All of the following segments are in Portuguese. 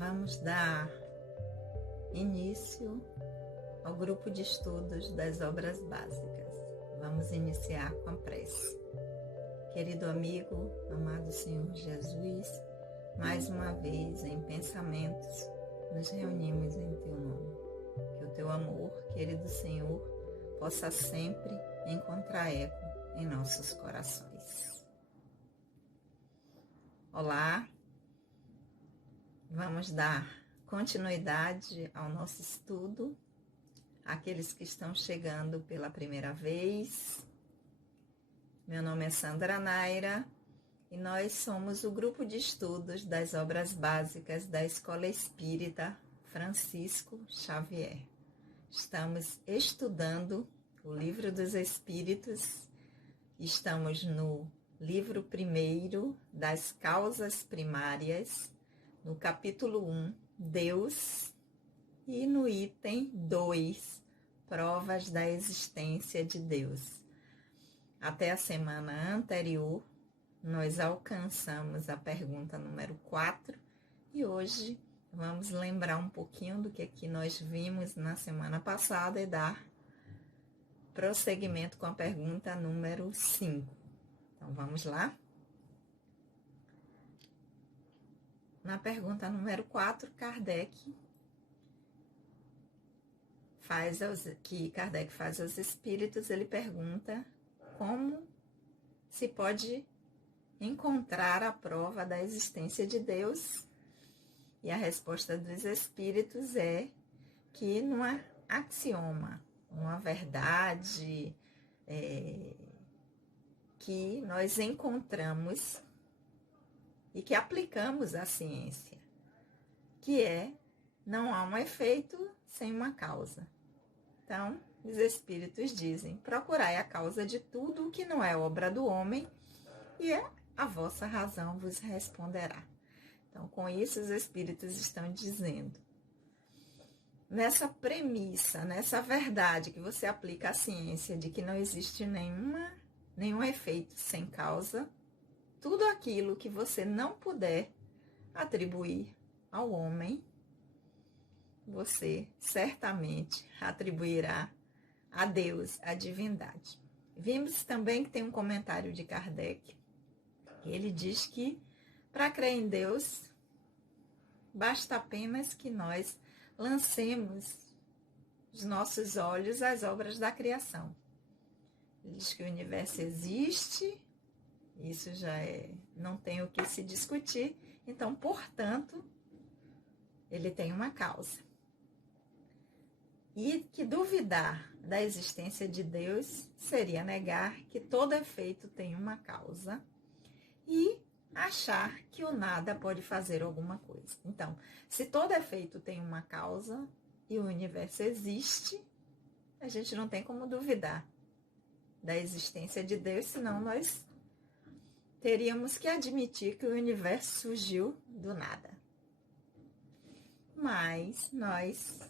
Vamos dar início ao grupo de estudos das obras básicas. Vamos iniciar com a prece. Querido amigo, amado Senhor Jesus, mais uma vez em pensamentos nos reunimos em Teu nome. Que o Teu amor, querido Senhor, possa sempre encontrar eco em nossos corações. Olá, vamos dar continuidade ao nosso estudo. Aqueles que estão chegando pela primeira vez, meu nome é Sandra Naira e nós somos o grupo de estudos das obras básicas da Escola Espírita Francisco Xavier. Estamos estudando o Livro dos Espíritos, estamos no livro 1 das Causas Primárias, no capítulo 1, Deus, e no item 2, Provas da Existência de Deus. Até a semana anterior, nós alcançamos a pergunta número 4 e hoje vamos lembrar um pouquinho do que nós vimos na semana passada e dar prosseguimento com a pergunta número 5. Então, vamos lá? Na pergunta número 4, Kardec faz aos espíritos, ele pergunta como se pode encontrar a prova da existência de Deus. E a resposta dos espíritos é que não é axioma, uma verdade que nós encontramos e que aplicamos à ciência, que é: não há um efeito sem uma causa. Então, os espíritos dizem: procurai a causa de tudo o que não é obra do homem, e a vossa razão vos responderá. Então, com isso, os espíritos estão dizendo: nessa premissa, nessa verdade que você aplica à ciência de que não existe nenhum efeito sem causa, tudo aquilo que você não puder atribuir ao homem, você certamente atribuirá a Deus, a divindade. Vimos também que tem um comentário de Kardec, que ele diz que para crer em Deus, basta apenas que nós lancemos os nossos olhos às obras da criação. Ele diz que o universo existe, isso já não tem o que se discutir, então, portanto, ele tem uma causa. E que duvidar da existência de Deus seria negar que todo efeito tem uma causa e achar que o nada pode fazer alguma coisa. Então, se todo efeito tem uma causa e o universo existe, a gente não tem como duvidar da existência de Deus, senão nós teríamos que admitir que o universo surgiu do nada. Mas nós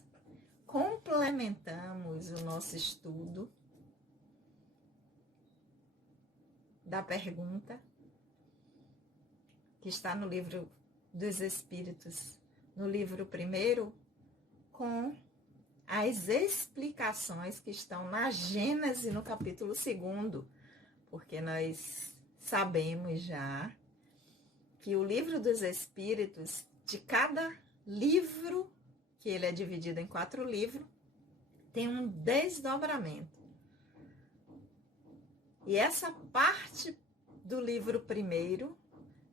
complementamos o nosso estudo da pergunta que está no Livro dos Espíritos, no livro 1, com as explicações que estão na Gênese, no capítulo 2, porque nós sabemos já que o Livro dos Espíritos, de cada livro, que ele é dividido em 4 livros, tem um desdobramento. E essa parte do livro 1,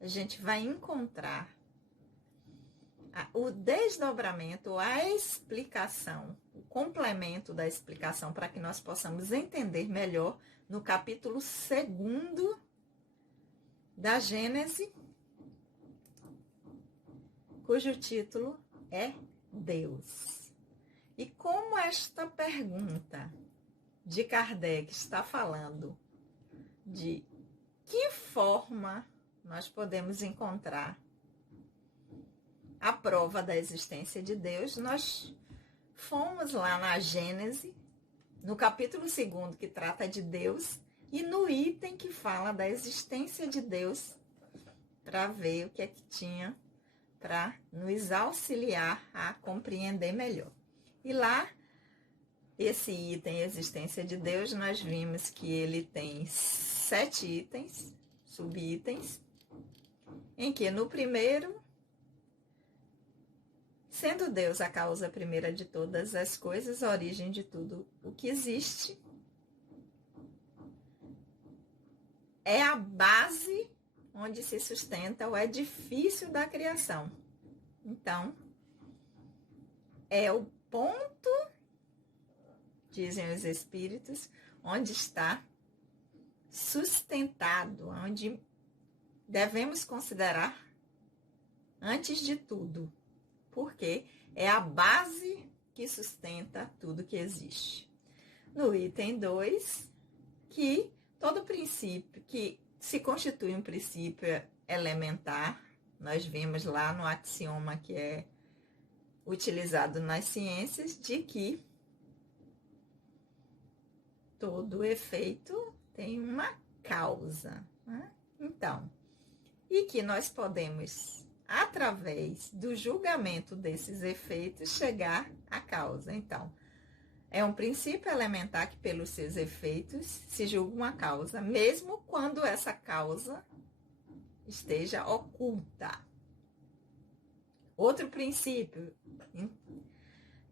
a gente vai encontrar o desdobramento, a explicação, o complemento da explicação, para que nós possamos entender melhor no capítulo 2 da Gênese, cujo título é Deus. E como esta pergunta de Kardec está falando de que forma nós podemos encontrar a prova da existência de Deus, nós fomos lá na Gênese, no capítulo 2, que trata de Deus, e no item que fala da existência de Deus, para ver o que é que tinha para nos auxiliar a compreender melhor. E lá, esse item Existência de Deus, nós vimos que ele tem 7 itens, subitens, em que no primeiro, sendo Deus a causa primeira de todas as coisas, a origem de tudo o que existe, é a base onde se sustenta o edifício da criação. Então, é o ponto, dizem os espíritos, onde está sustentado, onde devemos considerar antes de tudo, porque é a base que sustenta tudo que existe. No item 2, que todo princípio que se constitui um princípio elementar, nós vimos lá no axioma que é utilizado nas ciências, de que todo efeito tem uma causa, né? Então, e que nós podemos, através do julgamento desses efeitos, chegar à causa. Então, é um princípio elementar que, pelos seus efeitos, se julga uma causa, mesmo quando essa causa esteja oculta. Outro princípio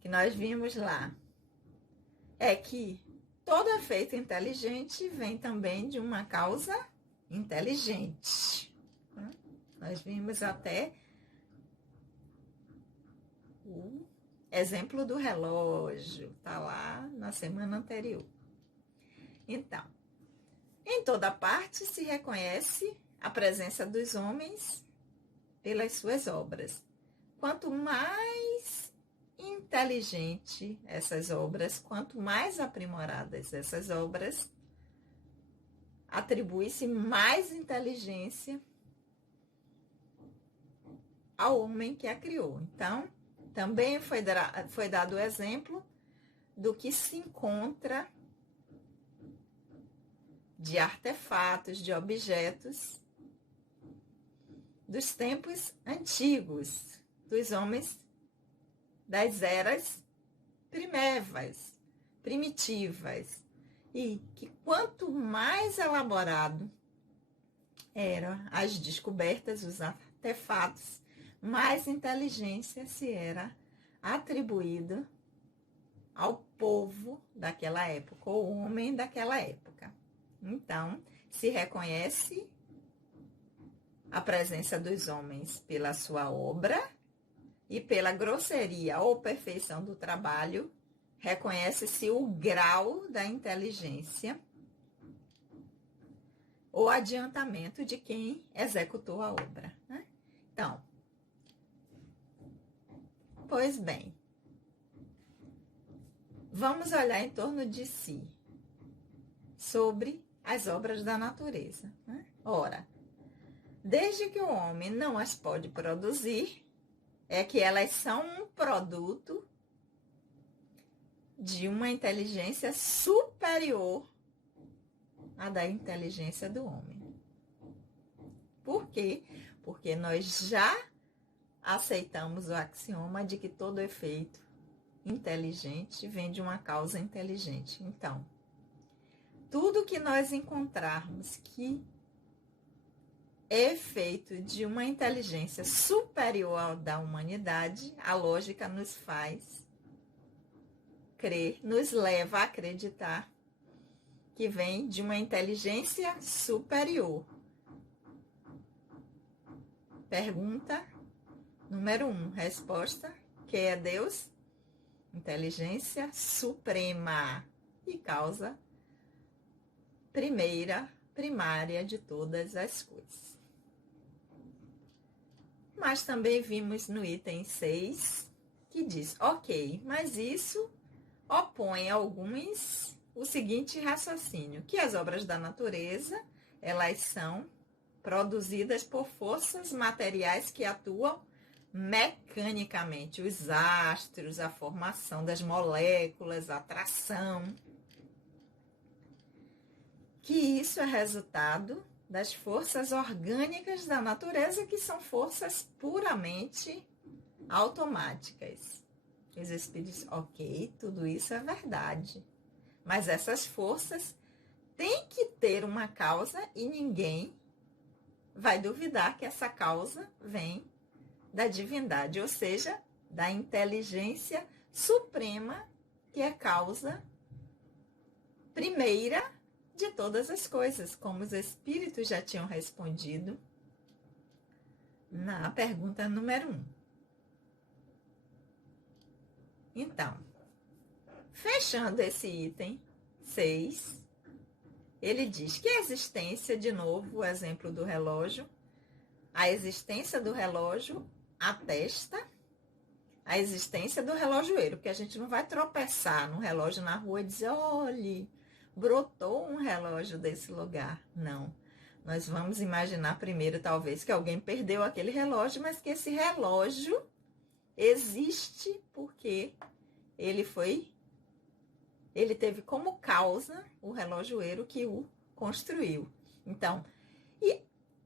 que nós vimos lá é que todo efeito inteligente vem também de uma causa inteligente. Nós vimos até o exemplo do relógio, tá lá na semana anterior. Então, em toda parte se reconhece a presença dos homens pelas suas obras. Quanto mais inteligente essas obras, quanto mais aprimoradas essas obras, atribui-se mais inteligência ao homem que a criou. Então, também foi dado o exemplo do que se encontra de artefatos, de objetos dos tempos antigos, dos homens das eras primitivas, e que quanto mais elaborado eram as descobertas, os artefatos, mais inteligência se era atribuído ao povo daquela época, ou homem daquela época. Então, se reconhece a presença dos homens pela sua obra e pela grosseria ou perfeição do trabalho, reconhece-se o grau da inteligência ou adiantamento de quem executou a obra, né? Então, pois bem, vamos olhar em torno de si, sobre as obras da natureza, né? Ora, desde que o homem não as pode produzir, é que elas são um produto de uma inteligência superior à da inteligência do homem. Por quê? Porque nós já aceitamos o axioma de que todo efeito inteligente vem de uma causa inteligente. Então, tudo que nós encontrarmos que é feito de uma inteligência superior à da humanidade, a lógica nos faz crer, nos leva a acreditar que vem de uma inteligência superior. Pergunta número 1, resposta: que é Deus? Inteligência suprema e causa primária de todas as coisas. Mas também vimos no item 6 que diz, ok, mas isso opõe a alguns o seguinte raciocínio, que as obras da natureza, elas são produzidas por forças materiais que atuam mecanicamente, os astros, a formação das moléculas, a atração, que isso é resultado das forças orgânicas da natureza, que são forças puramente automáticas. Os espíritos, ok, tudo isso é verdade. Mas essas forças têm que ter uma causa e ninguém vai duvidar que essa causa vem da divindade, ou seja, da inteligência suprema, que é causa primeira de todas as coisas, como os espíritos já tinham respondido na pergunta número 1. Então, fechando esse item 6, ele diz que a existência, de novo, o exemplo do relógio, a existência do relógio atesta a existência do relojoeiro, porque a gente não vai tropeçar no relógio na rua e dizer, olhe, brotou um relógio desse lugar. Não. Nós vamos imaginar primeiro, talvez, que alguém perdeu aquele relógio, mas que esse relógio existe porque ele teve como causa o relojoeiro que o construiu. Então, e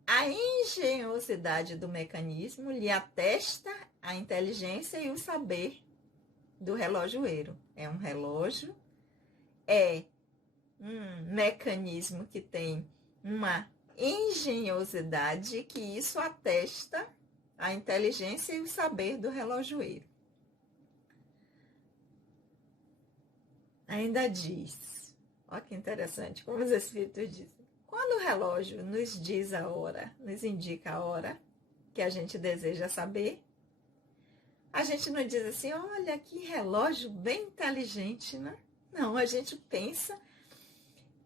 a engenhosidade do mecanismo lhe atesta a inteligência e o saber do relojoeiro. É um relógio, é um mecanismo que tem uma engenhosidade, que isso atesta a inteligência e o saber do relojoeiro. Ainda diz, olha que interessante, como os espíritos dizem, quando o relógio nos diz a hora, nos indica a hora que a gente deseja saber, a gente não diz assim, olha que relógio bem inteligente, né? Não, a gente pensa,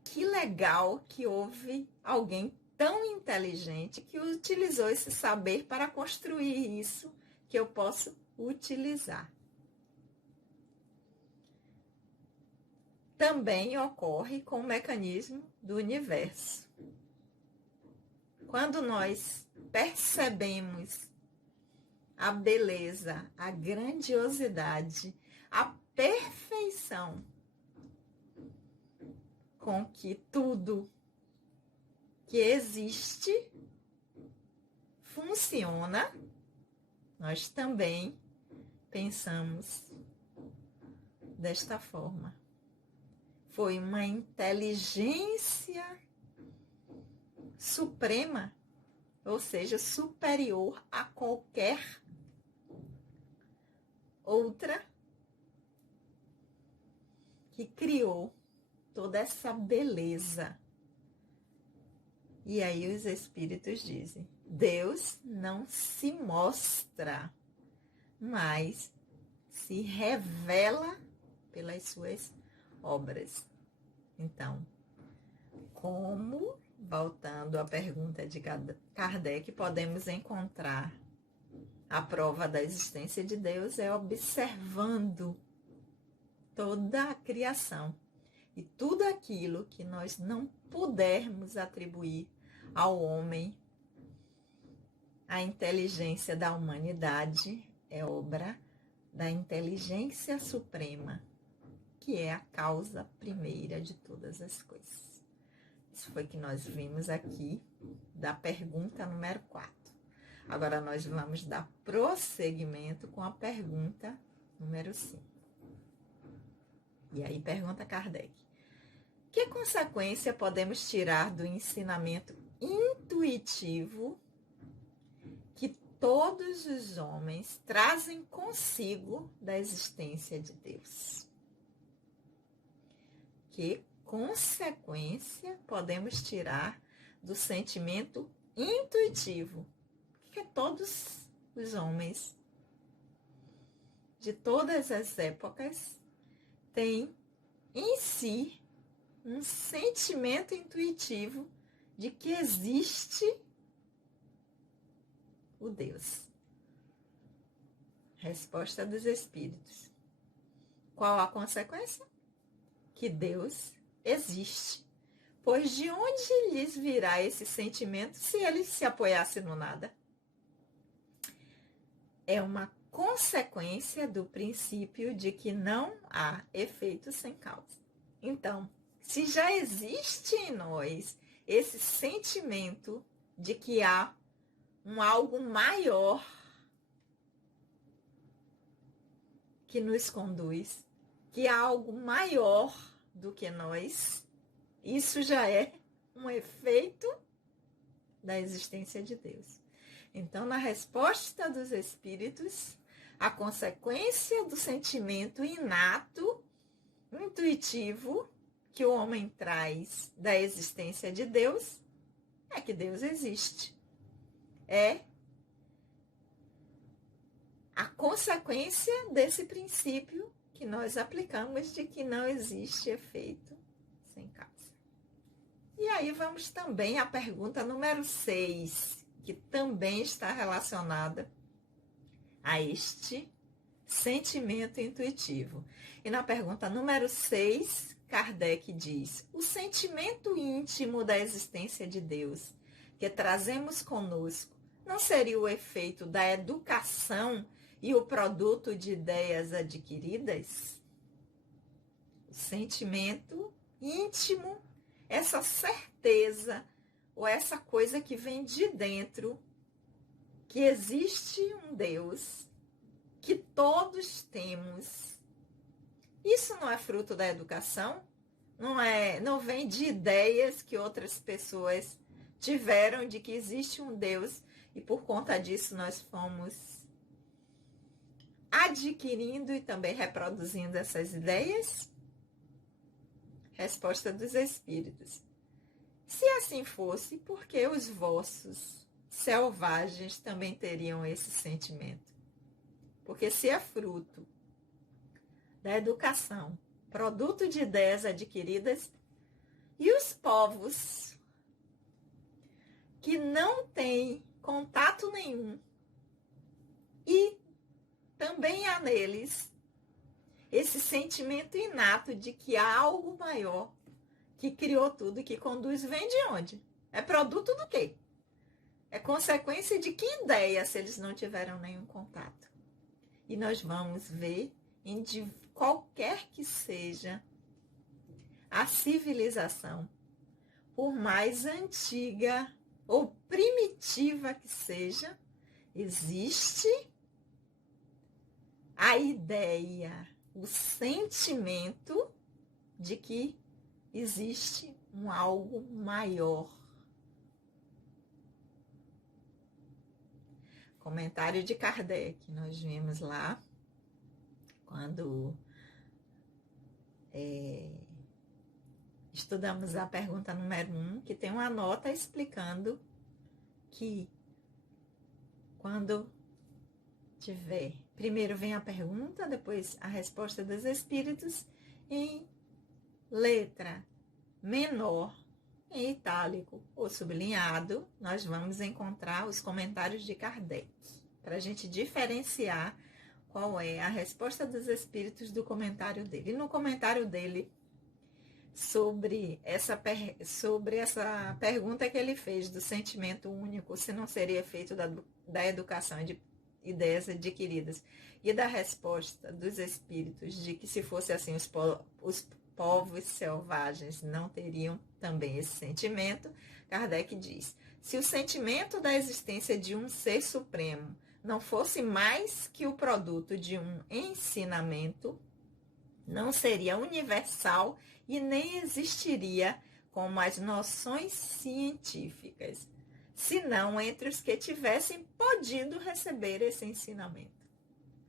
que legal que houve alguém tão inteligente que utilizou esse saber para construir isso que eu posso utilizar. Também ocorre com o mecanismo do universo. Quando nós percebemos a beleza, a grandiosidade, a perfeição com que tudo que existe funciona, nós também pensamos desta forma. Foi uma inteligência suprema, ou seja, superior a qualquer outra, que criou toda essa beleza. E aí os espíritos dizem, Deus não se mostra, mas se revela pelas suas obras. Então, como, voltando à pergunta de Kardec, podemos encontrar a prova da existência de Deus? É observando toda a criação e tudo aquilo que nós não pudermos atribuir ao homem. A inteligência da humanidade é obra da inteligência suprema, que é a causa primeira de todas as coisas. Isso foi que nós vimos aqui da pergunta número 4. Agora nós vamos dar prosseguimento com a pergunta número 5. E aí pergunta Kardec: que consequência podemos tirar do ensinamento intuitivo que todos os homens trazem consigo da existência de Deus? Que consequência podemos tirar do sentimento intuitivo que todos os homens de todas as épocas têm em si um sentimento intuitivo de que existe o Deus? Resposta dos Espíritos. Qual a consequência? Que Deus existe. Pois de onde lhes virá esse sentimento se ele se apoiasse no nada? É uma consequência do princípio de que não há efeito sem causa. Então, se já existe em nós esse sentimento de que há um algo maior que nos conduz, que há algo maior do que nós. Isso já é um efeito da existência de Deus. Então, na resposta dos espíritos, a consequência do sentimento inato, intuitivo, que o homem traz da existência de Deus, é que Deus existe. É a consequência desse princípio que nós aplicamos de que não existe efeito sem causa. E aí vamos também à pergunta número 6, que também está relacionada a este sentimento intuitivo. E na pergunta número 6, Kardec diz: o sentimento íntimo da existência de Deus que trazemos conosco não seria o efeito da educação e o produto de ideias adquiridas? O sentimento íntimo, essa certeza ou essa coisa que vem de dentro, que existe um Deus, que todos temos. Isso não é fruto da educação? Não vem de ideias que outras pessoas tiveram de que existe um Deus e por conta disso nós fomos adquirindo e também reproduzindo essas ideias? Resposta dos espíritos: se assim fosse, por que os vossos selvagens também teriam esse sentimento? Porque se é fruto da educação, produto de ideias adquiridas, e os povos que não têm contato nenhum, e também há neles esse sentimento inato de que há algo maior que criou tudo e que conduz, vem de onde? É produto do quê? É consequência de que ideia, se eles não tiveram nenhum contato? E nós vamos ver em qualquer que seja a civilização, por mais antiga ou primitiva que seja, existe a ideia, o sentimento de que existe um algo maior. Comentário de Kardec, nós vimos lá, quando estudamos a pergunta número 1, que tem uma nota explicando que quando tiver, primeiro vem a pergunta, depois a resposta dos espíritos, em letra menor, em itálico ou sublinhado, nós vamos encontrar os comentários de Kardec, para a gente diferenciar qual é a resposta dos espíritos do comentário dele. E no comentário dele, sobre essa pergunta que ele fez do sentimento único, se não seria efeito da educação e de ideias adquiridas, e da resposta dos espíritos de que se fosse assim, os povos selvagens não teriam também esse sentimento, Kardec diz: se o sentimento da existência de um ser supremo não fosse mais que o produto de um ensinamento, não seria universal e nem existiria como as noções científicas, senão entre os que tivessem podido receber esse ensinamento.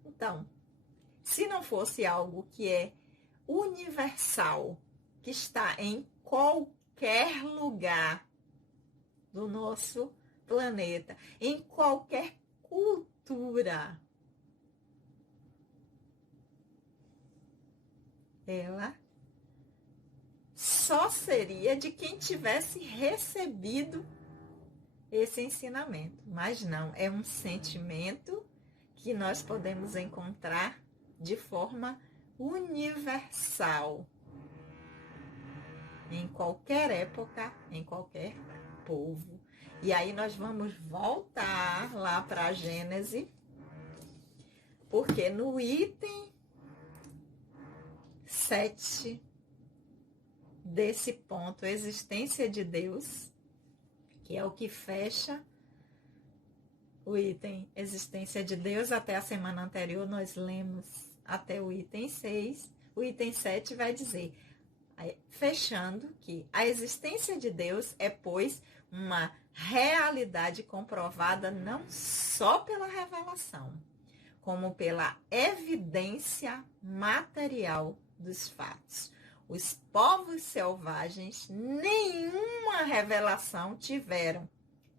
Então, se não fosse algo que é universal, que está em qualquer lugar do nosso planeta, em qualquer cultura, ela só seria de quem tivesse recebido esse ensinamento. Mas não, é um sentimento que nós podemos encontrar de forma universal, em qualquer época, em qualquer povo. E aí nós vamos voltar lá para a Gênese, porque no item 7 desse ponto, existência de Deus, que é o que fecha o item existência de Deus. Até a semana anterior nós lemos até o item 6. O item 7 vai dizer, fechando, que a existência de Deus é, pois, uma realidade comprovada não só pela revelação, como pela evidência material dos fatos. Os povos selvagens nenhuma revelação tiveram.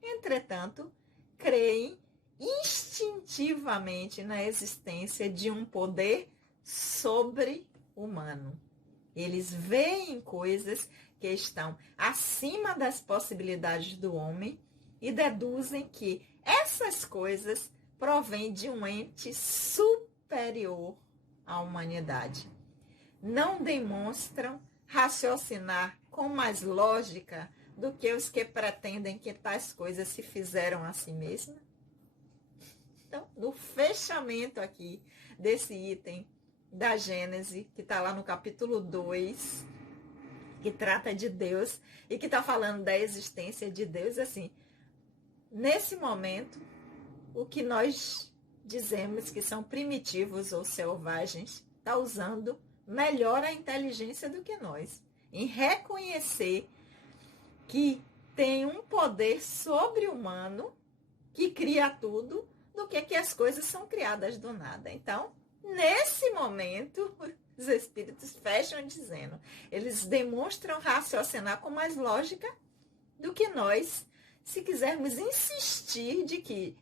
Entretanto, creem instintivamente na existência de um poder sobre-humano. Eles veem coisas que estão acima das possibilidades do homem e deduzem que essas coisas provêm de um ente superior à humanidade. Não demonstram raciocinar com mais lógica do que os que pretendem que tais coisas se fizeram a si mesmas. Então, no fechamento aqui desse item da Gênese, que está lá no capítulo 2, que trata de Deus e que está falando da existência de Deus, assim, nesse momento, o que nós dizemos que são primitivos ou selvagens está usando melhor a inteligência do que nós, em reconhecer que tem um poder sobre-humano que cria tudo, do que as coisas são criadas do nada. Então, nesse momento, os espíritos fecham dizendo, eles demonstram raciocinar com mais lógica do que nós, se quisermos insistir de que,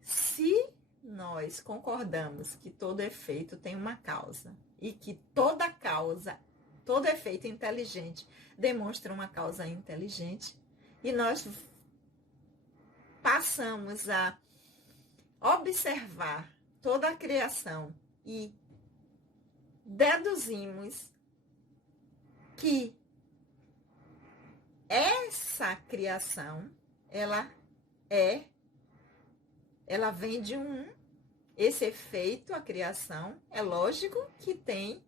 se nós concordamos que todo efeito tem uma causa e que toda causa, todo efeito inteligente demonstra uma causa inteligente, e nós passamos a observar toda a criação e deduzimos que essa criação, ela vem de esse efeito, a criação, é lógico que tem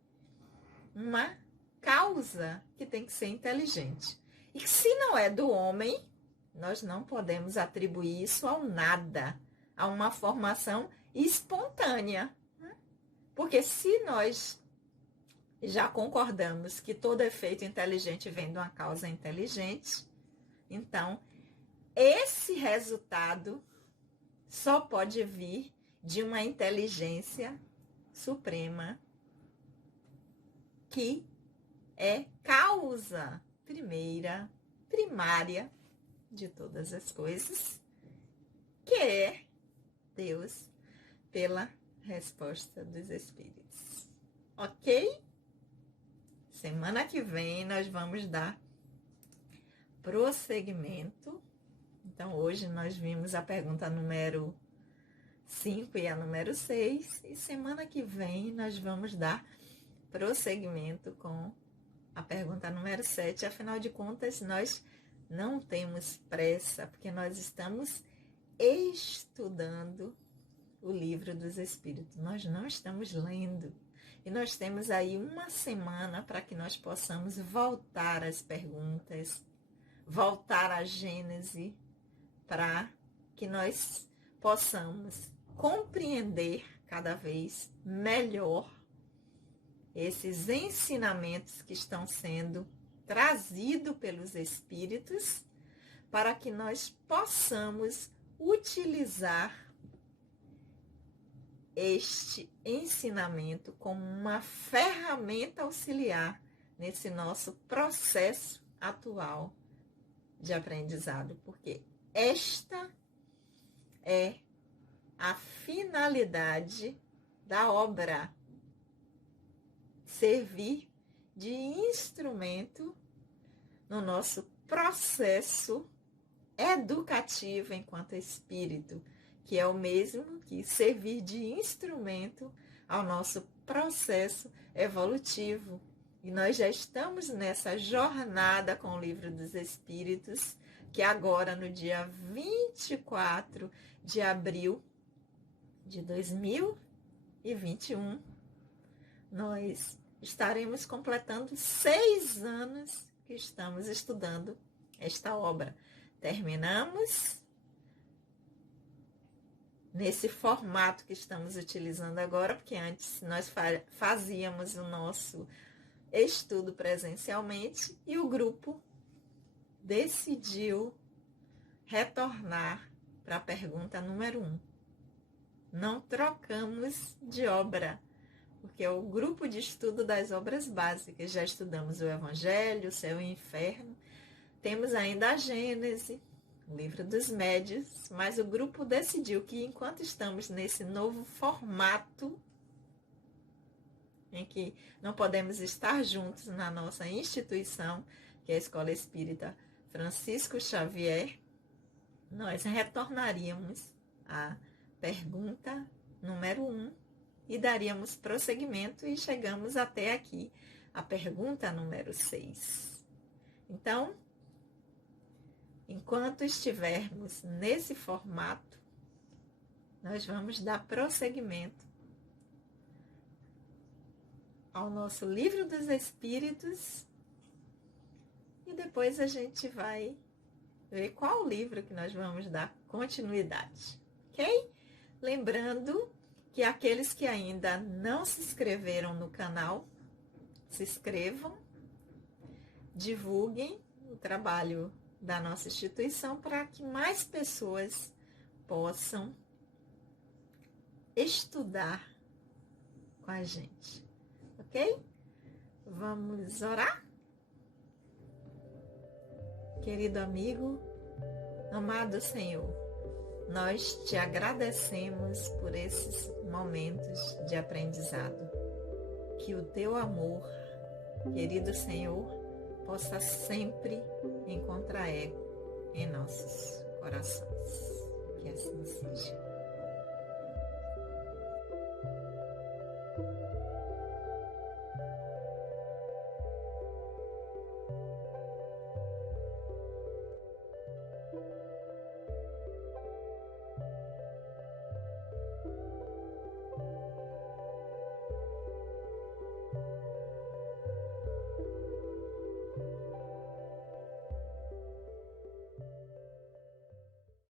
uma causa que tem que ser inteligente. E que se não é do homem, nós não podemos atribuir isso ao nada, a uma formação espontânea. Porque se nós já concordamos que todo efeito inteligente vem de uma causa inteligente, então esse resultado só pode vir de uma inteligência suprema que é causa primária de todas as coisas, que é Deus, pela resposta dos Espíritos. Ok? Semana que vem nós vamos dar prosseguimento. Então, hoje nós vimos a pergunta número 5 e a número 6. E semana que vem nós vamos dar prosseguimento com a pergunta número 7. Afinal de contas, nós não temos pressa, porque nós estamos estudando o Livro dos Espíritos. Nós não estamos lendo. E nós temos aí uma semana para que nós possamos voltar às perguntas, voltar à Gênese, para que nós possamos compreender cada vez melhor esses ensinamentos que estão sendo trazidos pelos Espíritos, para que nós possamos utilizar este ensinamento como uma ferramenta auxiliar nesse nosso processo atual de aprendizado, porque esta é a finalidade da obra, servir de instrumento no nosso processo educativo enquanto espírito, que é o mesmo que servir de instrumento ao nosso processo evolutivo. E nós já estamos nessa jornada com o Livro dos Espíritos, que agora, no dia 24 de abril de 2021, nós estaremos completando 6 anos que estamos estudando esta obra. Terminamos nesse formato que estamos utilizando agora, porque antes nós fazíamos o nosso estudo presencialmente e o grupo decidiu retornar para a pergunta número 1. Não trocamos de obra, porque é o grupo de estudo das obras básicas. Já estudamos o Evangelho, o Céu e o Inferno. Temos ainda a Gênese, o Livro dos Médiuns, mas o grupo decidiu que enquanto estamos nesse novo formato, em que não podemos estar juntos na nossa instituição, que é a Escola Espírita Francisco Xavier, nós retornaríamos à pergunta número 1 e daríamos prosseguimento e chegamos até aqui, a pergunta número 6. Então, enquanto estivermos nesse formato, nós vamos dar prosseguimento ao nosso Livro dos Espíritos e depois a gente vai ver qual livro que nós vamos dar continuidade, ok? Lembrando que aqueles que ainda não se inscreveram no canal, se inscrevam, divulguem o trabalho da nossa instituição para que mais pessoas possam estudar com a gente, ok? Vamos orar? Querido amigo, amado Senhor, nós te agradecemos por esses momentos de aprendizado. Que o teu amor, querido Senhor, possa sempre encontrar eco em nossos corações.